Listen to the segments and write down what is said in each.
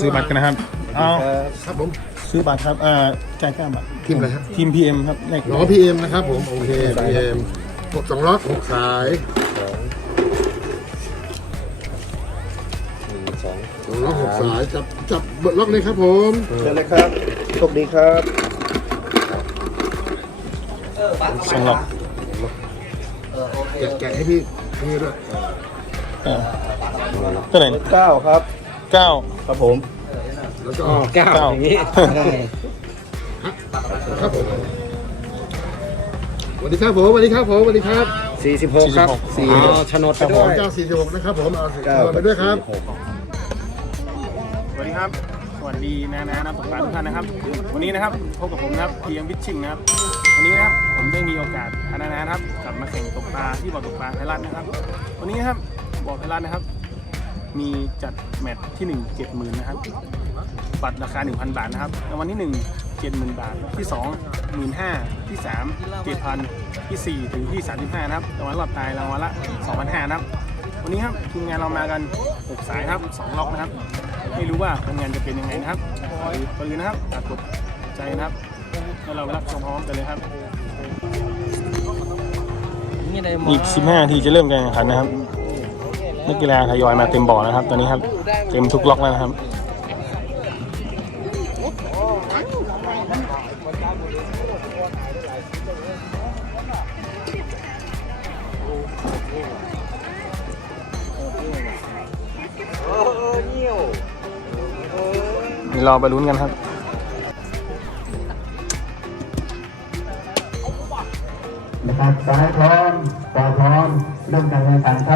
ซื้อบัตรกันนะครับ เอาครับผม ซื้อบัตรครับ เอ่อจ่ายค่าบัตรทีมอะไรครับ ทีม PM ครับเลขล้อพีเอ็มนะครับผม โอเคพีเอ็มหกสองล็อกหกสายหนึ่งสองสองล็อกหกสายจับจับเบิดล็อกเลยครับผมเชิญเลยครับโชคดีครับสองหลอกแกะแกะให้พี่พี่ด้วยเออเท่าไหร่เนี่ยเก้าครับ เก้า ครับผมแล้วก็เก้าเก้า อย่างนี้ครับผมสวัสดีครับผมสวัสดีครับผมสวัสดีครับสี่สิบหกครับสี่เอาโฉนดไปสด้อวงยเก้าสี่สิบหกนะครับผมเอาเก้าไปด้วยครับสวัสดีครับ สวัสดีนะนะนะตกปลาทุกท่านนะครับ วันนี้นะครับพบกับผมนะครับ PM วิชชิงนะครับ วันนี้นะครับผมได้มีโอกาสพานานะครับกลับมาแข่งตกปลาที่บ่อตกปลาไทยรัฐนะครับ วันนี้นะครับบ่อไทยรัฐนะครับ มีจัดแมตช์ที่1 7 0,000นะครับบัตรราคา 1,000 บาทนะครับรางวัลที่ 1 70,000 บาท ที่2 15,000ที่3 7,000ที่4ถึงที่35นะครับรางวัลรอบตายรางวัลละ2,500นะครับ วันนี้ครับทีมงานเรามากัน 6 สายครับ 2 ล็อกนะครับ ไม่รู้ว่าผลงานจะเป็นยังไงนะครับก่อนอื่นนะครับฝากกดใจนะครับแล้วเรารับชมพร้อมกันเลยครับ อีก 15นาทีจะเริ่มการแข่งขันนะครับ นักกีฬาทยอยมาเต็มบ่อนะครับตอนนี้ครับ เต็มทุกล็อกแล้วนะครับนี่รอไปลุ้นกันครับนะครับซ้ายพร้อมขวาพร้อมเริ่มการแข่งขันครับ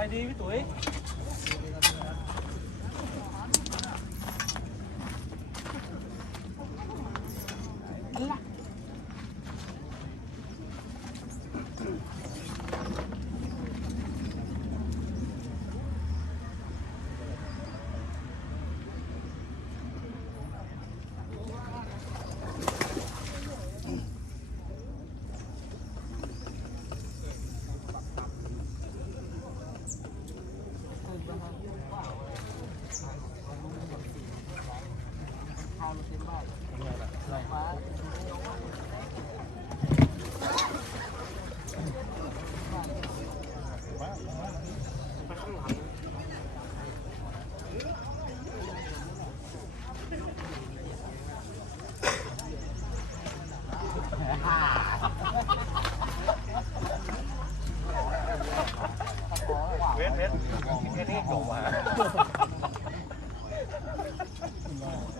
ai đi với tuổi hết hết hết hết đủ hả?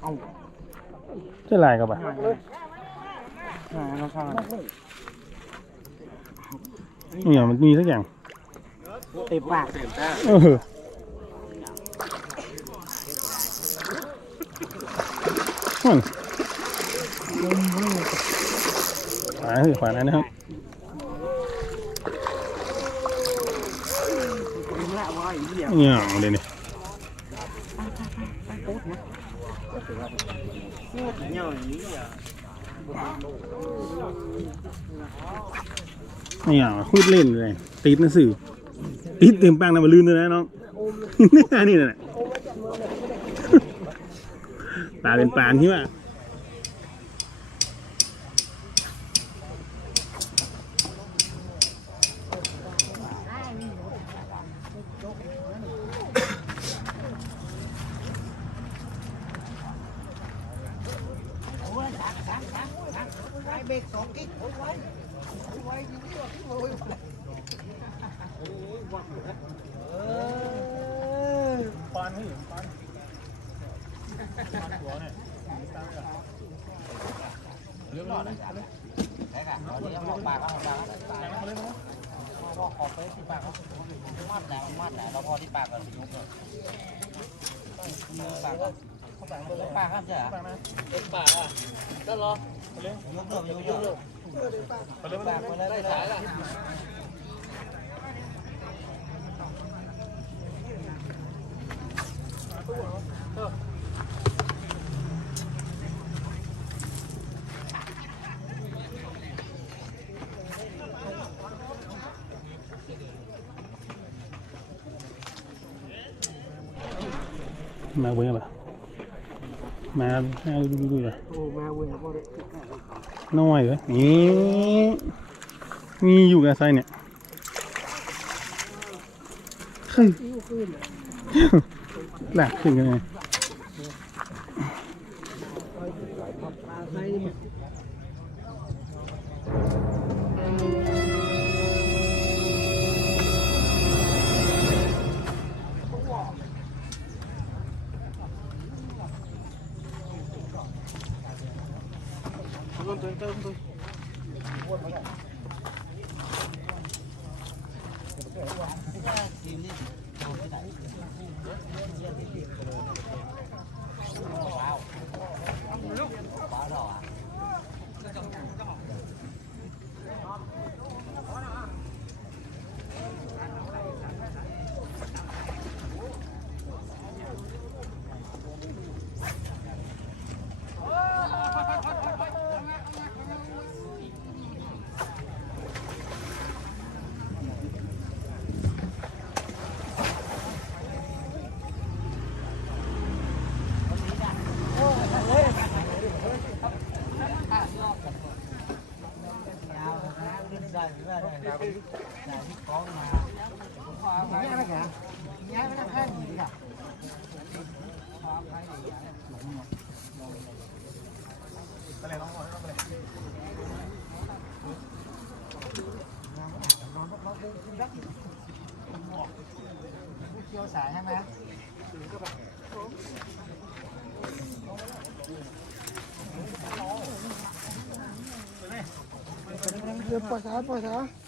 เอาจะลายกับแบบเนี่ยมันมีสักอย่างเต็มปากเออมันขวาคือขวานั้นนะครับเนี่ยเอาเลยนี่ เนี่ยพูดเล่นเลยติดหนังสือติดเต็มแป้งนะมาลื่นเลยนะน้องนี่นี่แหละตาเป็นปานที่ว่า ปากเขามัดแหละมัดแหละเราพอที่ปากก่นสิยุกเลยปากก่อนปากครับเจ้าปากอะก็รอยุกเลยยุกเลยปากไปเลยปากไปเลยได้สายละ มาเว้ยปะมาดูดูดูเลยน้อยเลยนี่มีอยู่กับไซเนี่ยเฮ้แหลกขึ้นกันเลย เกี่ยวสายใช่ไหมเดี๋ยวปล่อยสายปล่อยสาย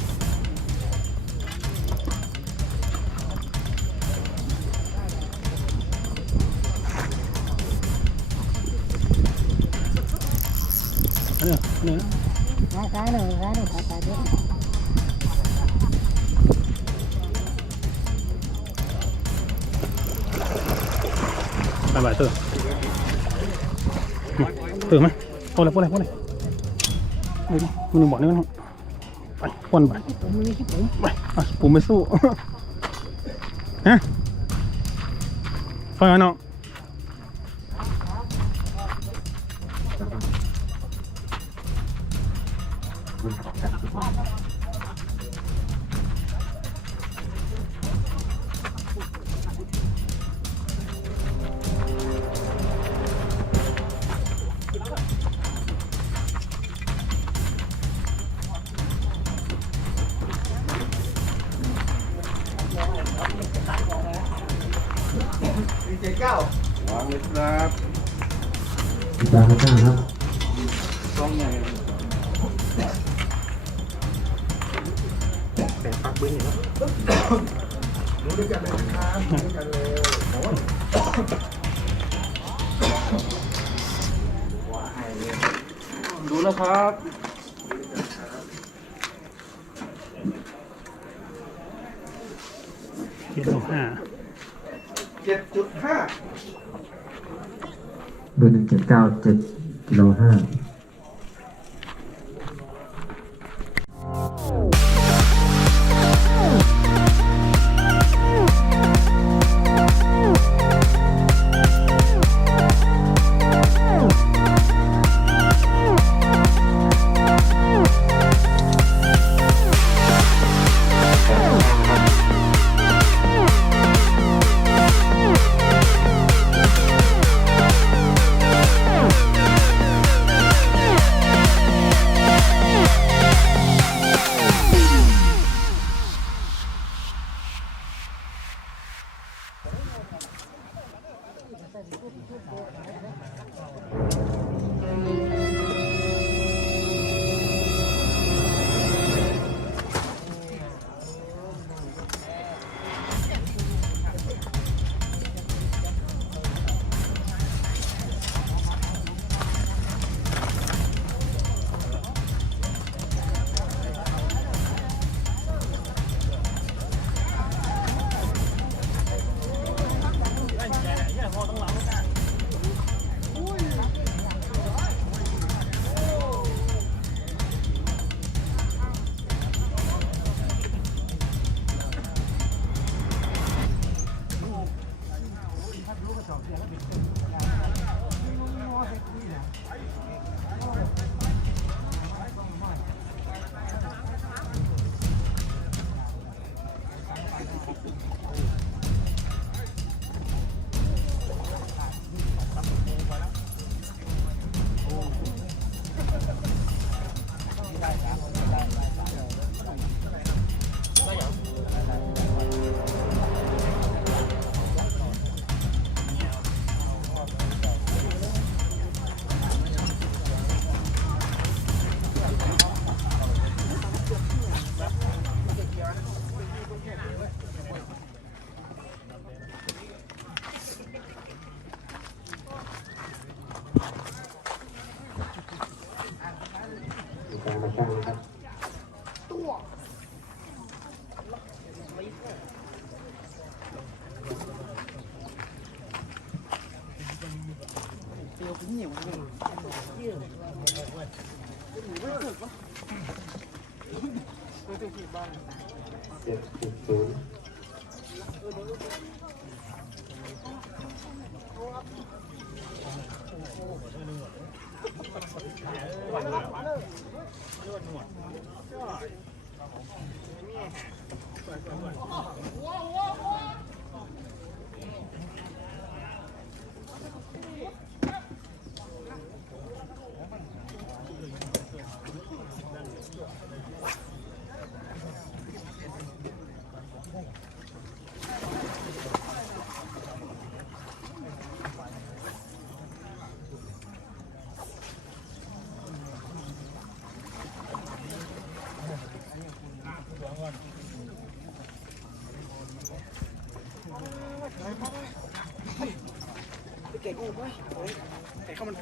นี่ร้ายร้ายเลยร้ายเลยตายตายยอะบายเตอร์เตอร์ไหมเอาอะไรพวกอะไรพวกอะไรเดี๋ยวมึงบอกนี่มันไปควนไปไปผมไม่สู้ฮะฟังนะน้อง เจ็ดเก้าวางเลยครับตาข้างครับต้องไง ปืนอยู่รู้ด้วยกันเลยครับรู้ด้วยกันเลยแดูแล้วครับเจ็ดหกห้าเจ็ดจุดห้าเบอร์หนึ่งเจ็ดเก้าเจ็ดกิโลห้า เจ็ด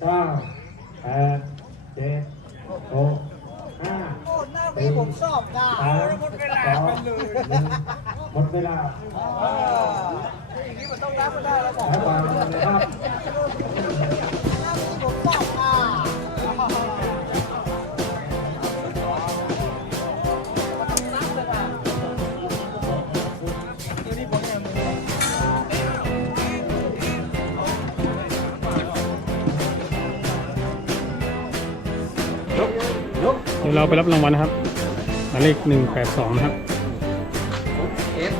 เก้าแปดเจ็ดหกห้าสี่สามสองหนึ่งหมดเวลาอย่างนี้มันต้องรับไม่ได้แล้วบอก เดี๋ยวเราไปรับรางวัลนะครับหมายเลขหนึ่งแปดสองนะครับเอส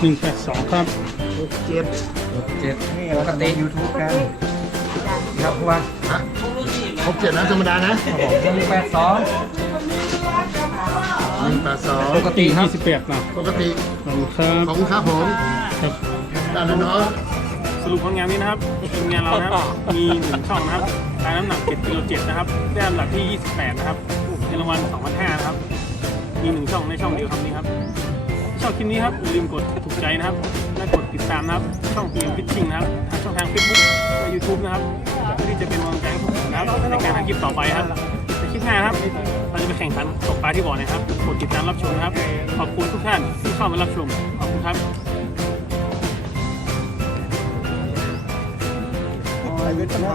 หนึ่งแปดสองครับ เจ็ดเจ็ดปกติยูทูบกันครับว่าฮะครบเจ็ดนะธรรมดานะหนึ่งแปดสองหนึ่งแปดสองปกติครับยี่สิบแปดนะปกติขอบคุณครับขอบคุณครับผมครับด้านน้องสรุปผลงานนี้นะครับทีมงานเรานะครับมีหนึ่งช่องนะครับการ น้ำหนัก7กิโล7นะครับ ได้อันดับที่ 28 นะครับในรางวัล2,500นะครับ มีหนึ่งช่องในช่องเดียวครับนี้ครับ ชอบคลิปนี้ครับอย่าลืมกดถูกใจนะครับและกดติดตามนะครับ ช่องเพียงพิชชิ่งนะครับทางช่องทาง Facebook และ YouTube นะครับเพื่อที่จะเป็นกำลังใจให้พวกผมนะครับในการทำคลิปต่อไปครับในคลิปหน้าครับเราจะไปแข่งขันตกปลาที่บ่อนะครับกดติดตามรับชมนะครับ ขอบคุณทุกท่านที่เข้ามารับชมขอบคุณครับไปเวทนา